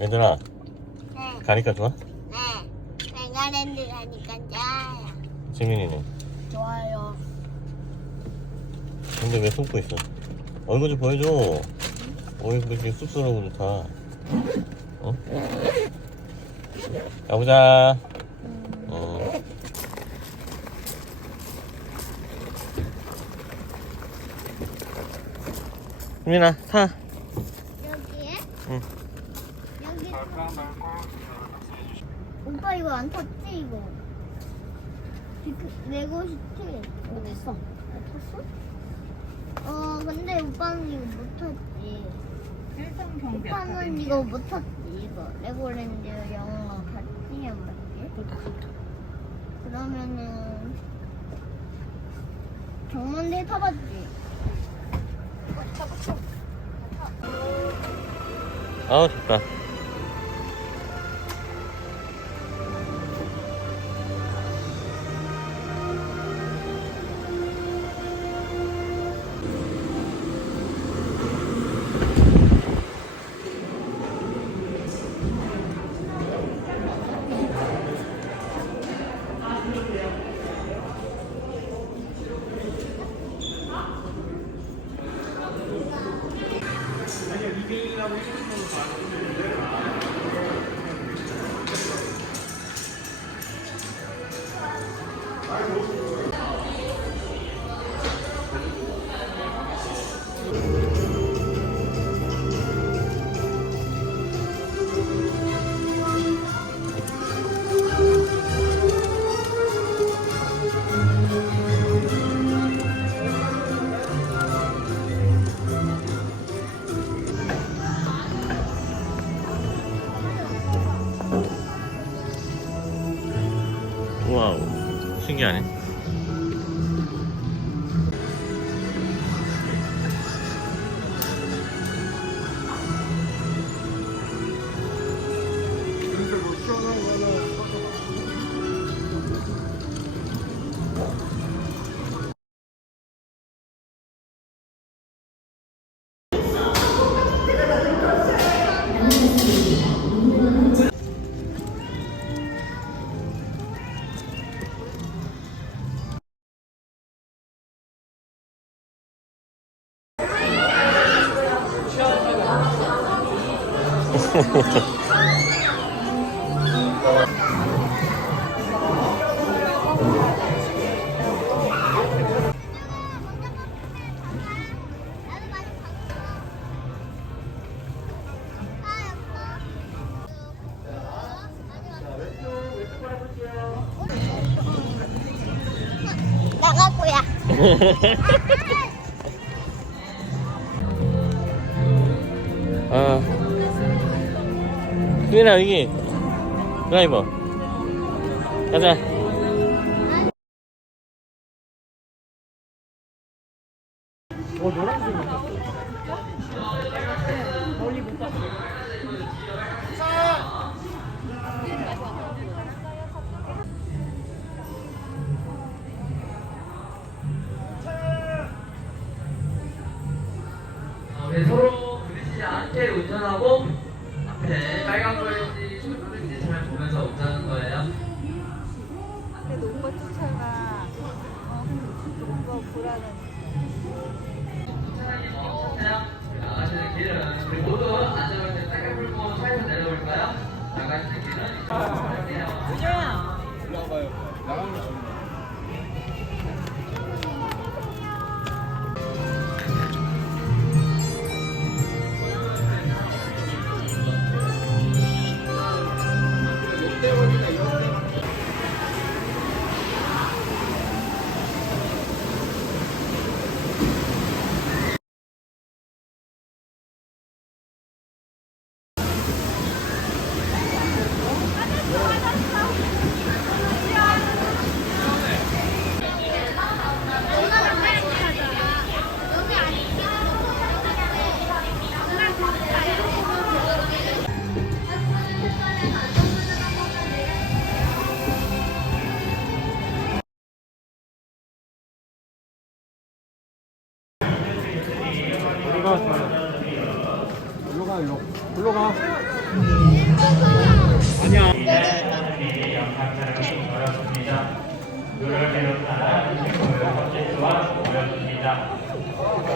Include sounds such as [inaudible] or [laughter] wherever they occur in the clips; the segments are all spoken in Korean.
얘들아 네, 가니까 좋아? 네. 메가랜드 가니까 좋아요. 지민이는 좋아요. 근데 왜 숨고 있어? 얼굴 좀 보여줘 어이 뭐 이렇게 쑥스러워 좋다 어? 가보자 어. 지민아 타 여기에? 응. 여기. 오빠 이거 안 탔지 이거? 비크, 레고 시티 어딨어? 탔어? 어 근데 오빠는 이거 못 탔지. 일성 경비 오빠는 이거 못 탔지 이거 레고랜드 영화 같이 한 맞지? 그러면은 경문대 타봤지? 아우 좋다 아. 수민아 여기. 드라이버 가자 초록 불인지 잘 보면서 운전하는 거예요. 놓은 거 쫓아가. 어, 보라는. 차량이 멈췄나요? 나가시는 길은 우리 모두 안전할 때 빨간 불 끄고 차에서 내려볼까요? 나가시는 길은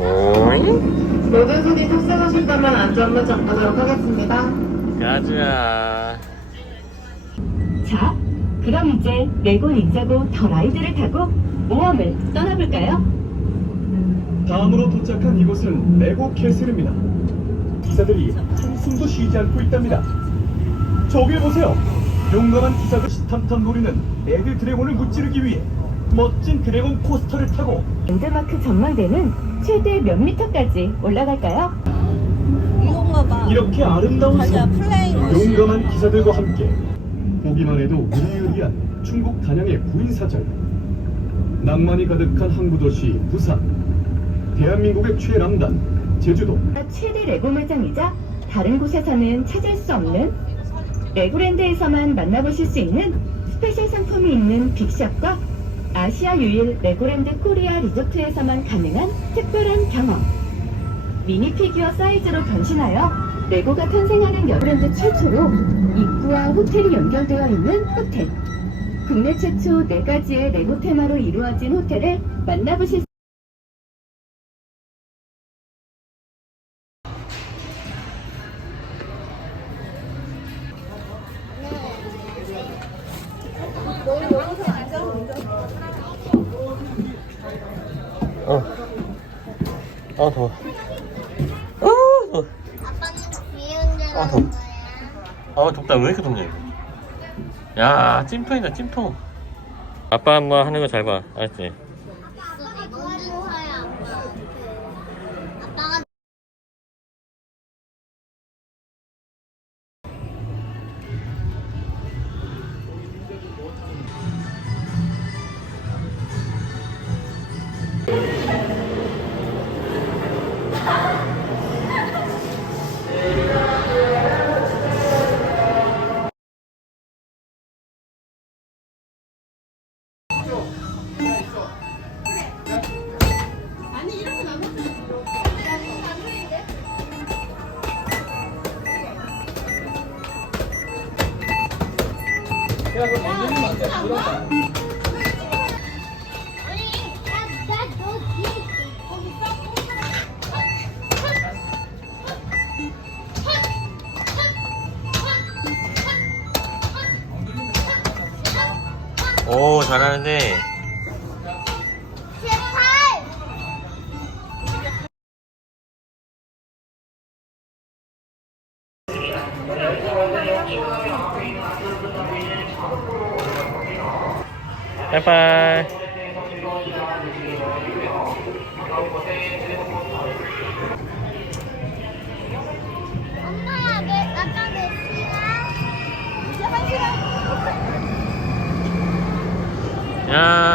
오잉? 모든 손이 탑승하신다면 안전벨 잠가도록 하겠습니다. 가자. 자, 그럼 이제 레고 닌자고 더 라이드를 타고 모험을 떠나볼까요? 다음으로 도착한 이곳은 레고 캐슬입니다. 기사들이 한숨도 쉬지 않고 있답니다. 저기 보세요. 용감한 기사들 시탐탐 노리는 레드 드래곤을 무찌르기 위해 멋진 드래곤 코스터를 타고 랜드마크 전망대는 최대 몇 미터까지 올라갈까요? 이건가 봐. 이렇게 아름다운 자기야, 섬, 플레잉 머신. 용감한 기사들과 함께 보기만 해도 의리의리한 충북 단양의 구인사절 낭만이 가득한 항구도시 부산 대한민국의 최남단 제주도 최대 레고 매장이자 다른 곳에서는 찾을 수 없는 레고랜드에서만 만나보실 수 있는 스페셜 상품이 있는 빅샵과 아시아 유일 레고랜드 코리아 리조트에서만 가능한 특별한 경험. 미니 피규어 사이즈로 변신하여 레고가 탄생하는 여랜드 최초로 입구와 호텔이 연결되어 있는 호텔. 국내 최초 네가지의 레고 테마로 이루어진 호텔을 만나보실 수 어. 아, 더워. 아, 더워. 아빠는 비행기로 아, 더워. 아, 덥다. 왜 이렇게 덥냐, 이거. 야, 찜통이다, 찜통. 아빠 한번 하는 거 잘 봐. 알았지? 오, 잘하는데. 야.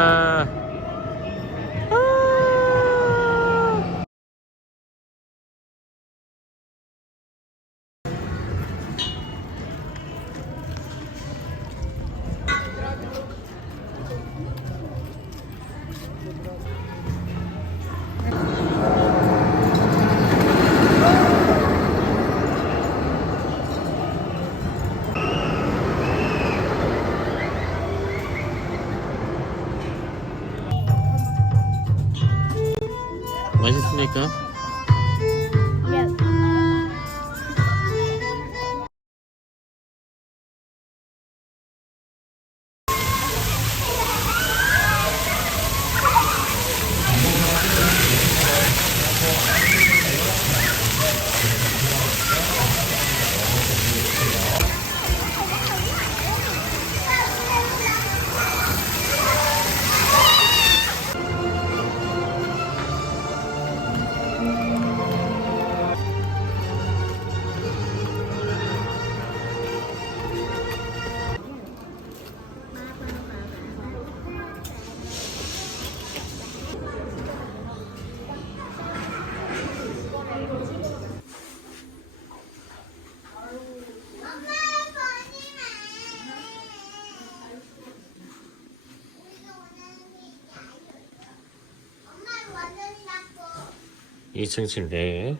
2층 침대.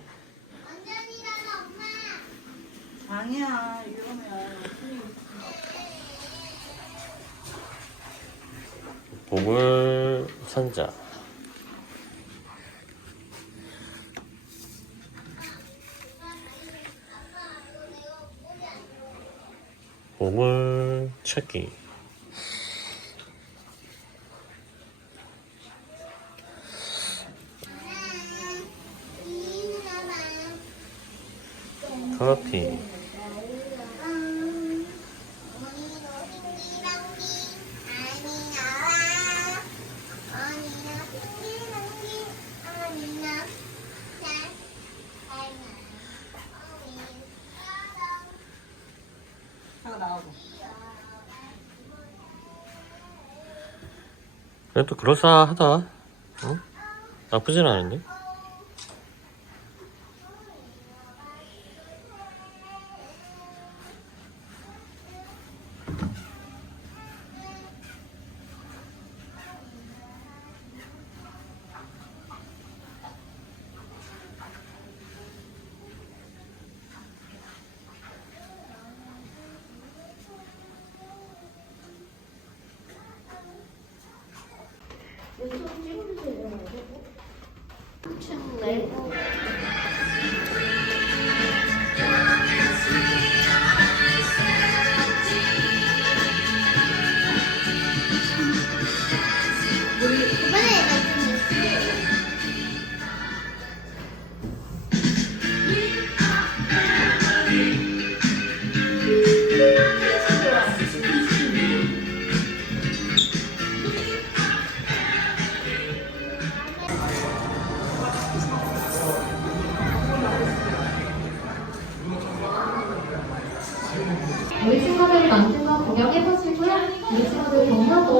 아니야 이러면 보물 상자. 보물 찾기. 커피. 그래도 그럴싸하다. 응? 나쁘진 않은데?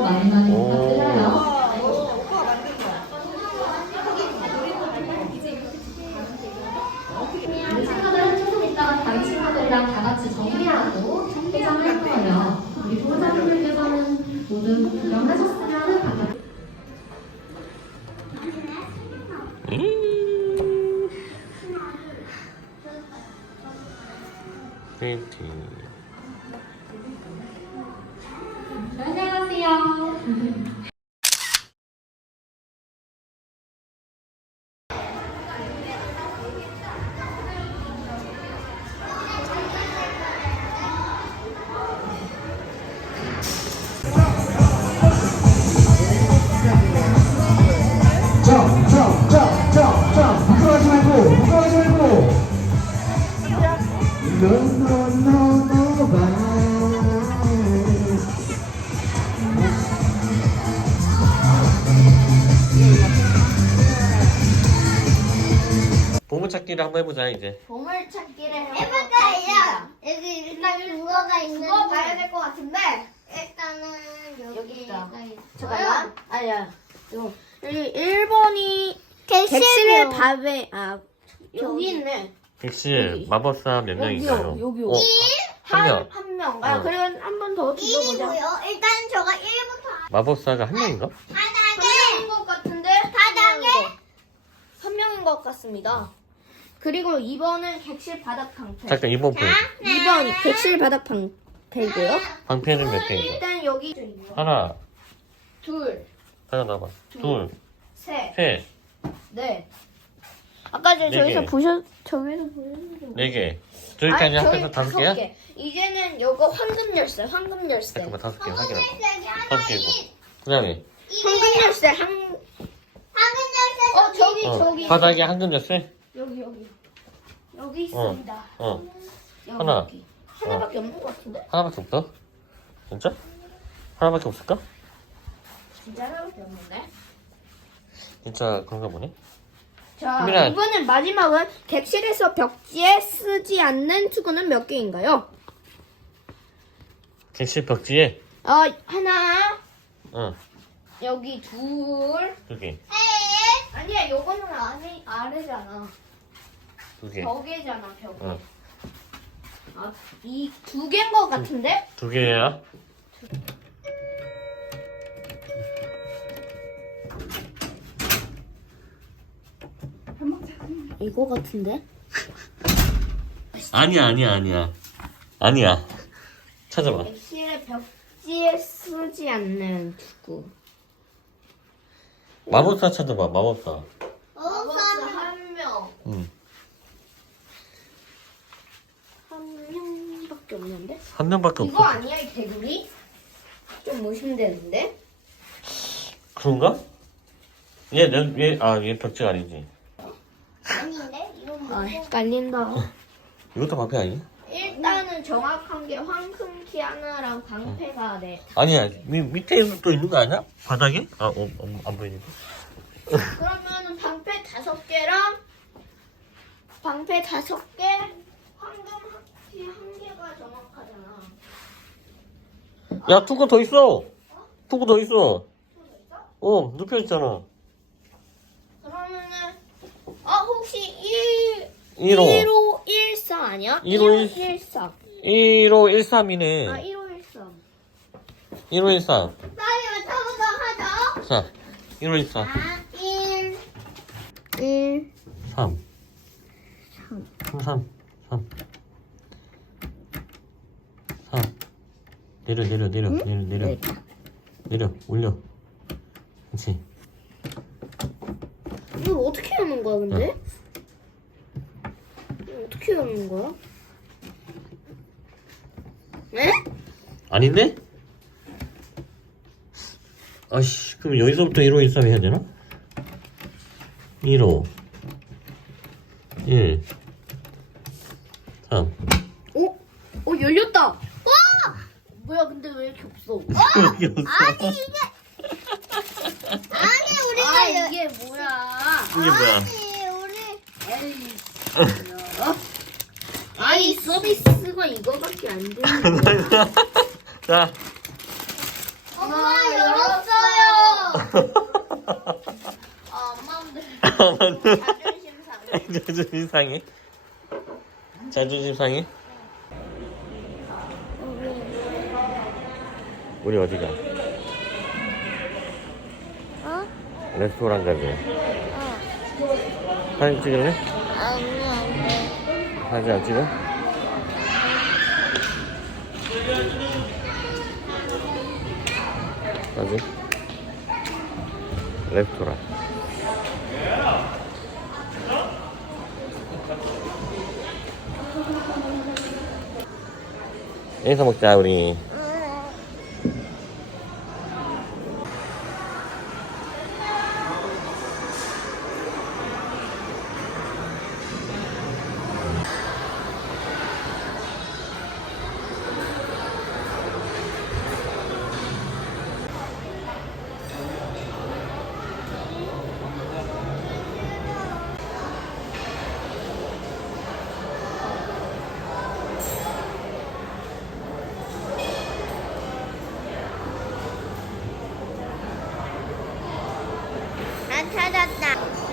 많이 보물찾기를 한번 해보자 이제. 보물 찾기를 해볼까요? 여기 일단 근거가 있는 그거 봐야 될 것 같은데 일단은 여기, 있다. 잠깐만 아니야 이거 여기 1번이 객실을 객실의 봐. 밥에 아 여기 있네 객실 여기. 마법사 몇 명인가요? 여기요 여기요 어, 한 명. 한 명 아 어. 그리고 한번더 뒤져보자 1이고요. 일단 저가 1부터 마법사가 한 명인가? 바닥에 것 같은데 바닥에 한 명인 것 같습니다 그리고 2번은 객실 바닥 방패 잠깐 이번 분 2번 객실 바닥 방패이고요 방패는 몇 개인가? 일단 여기 하나, 둘 하나 나봐. 둘, 셋, 셋, 넷. 아까 전 네 저기서 개. 보셨 저기서 보셨는데. 네 개. 저기까지 합해서 다섯 개야? 개. 이제는 요거 황금 열쇠, 황금 열쇠. 잠깐만 다섯 개 하나 다섯 개고. 그다음에 황금 열쇠 한. 황금 열쇠 어 저기 어, 저기 바닥에 한금 졌어? 여기 여기 여기 어. 있습니다. 어, 여기, 하나. 하나밖에 없는 것 같은데? 하나밖에 없다. 진짜? 하나밖에 없을까? 진짜 하나밖에 없는데? 진짜 그런가 보네. 자 수민아. 이번엔 마지막은 객실에서 벽지에 쓰지 않는 투구는 몇 개인가요? 객실 벽지에 어 하나 응, 여기 둘 두 개, 아니야 요거는 아래 아래잖아. 두 개, 벽에잖아 벽. 응. 아, 이 두 개인 것 같은데? 두 개야. 이거 같은데? [laughs] 아니야 아니야 아니야 아니야 찾아봐 객실의 벽지에 쓰지 않는 두구. 마법사 찾아봐 마법사 어, 한 명. 응. 한 명밖에 없는데? 한 명밖에 이거 없어 아니야 이 개구리? 좀 의심되는데? 그런가? 얘얘아 얘 벽지가 아니지 아닌데? 이건 아 헷갈린다. 이것도 방패 아니야? 일단은 정확한 게 황금 키아나랑 방패가 네. 아니야 밑, 밑에 또 있는 거 아니야? 바닥에? 아, 어, 어, 안 보이는데 그러면은 방패 다섯 개랑 방패 다섯 개, 키한 개가 정확하잖아. 야 투구 더 있어. 투구 더 있어. 어? 눕혀 있잖아. 그러면은 아 혹시 1 1호. 1호 14 아니야? 1호 14. 1호 13이네. 아 1호 13. 1호 13 빨리 맞춰보자 하자. 자 1호 13 아, 1, 1, 3 3 3 3 3 내려 내려 내려 내려 내려 내려 올려 그렇지 이거 어떻게 하는 거야 근데? 이거 어떻게 하는 거야? 네? 아닌데? 아씨 그럼 여기서부터 1호 1 3 해야 되나? 1호 1 3 어? 어 열렸다. 와! 뭐야 근데 왜 이렇게 없어? [laughs] 여기 없어 아니, 우리가 아 여- 이게 뭐야? 이게 뭐야 아니, 우리. 에이. 아니 서비스가 이거밖에 안 되는 [laughs] 거야. 자 엄마 열었어요. [laughs] 아 자존심 상해. 자존심 상해 자존심 상해 우리 어디 가? 어? 레스토랑 가지 사진 찍을래? 아니, 아니. 사진 안 찍어? 사진 레스토랑 여기서 먹자 우리 안 찾았다.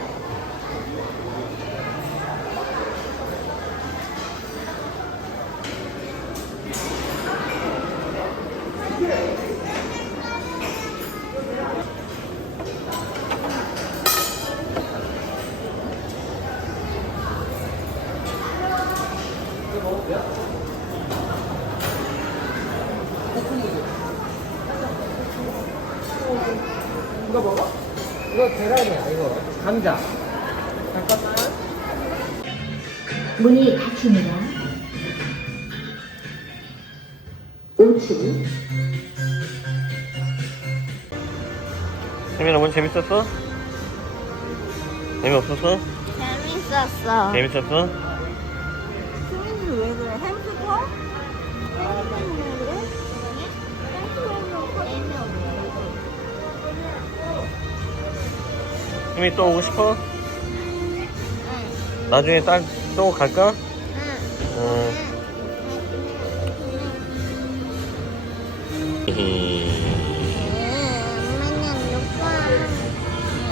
5층 세민아 오늘 재밌었어? 재미없었어? 재밌었어. 재밌었어? 수민이는 왜 그래? 햄스터? 세민이 또 오고 싶어? 나중에 딸 또 갈까? 응. 히 Mm-hmm.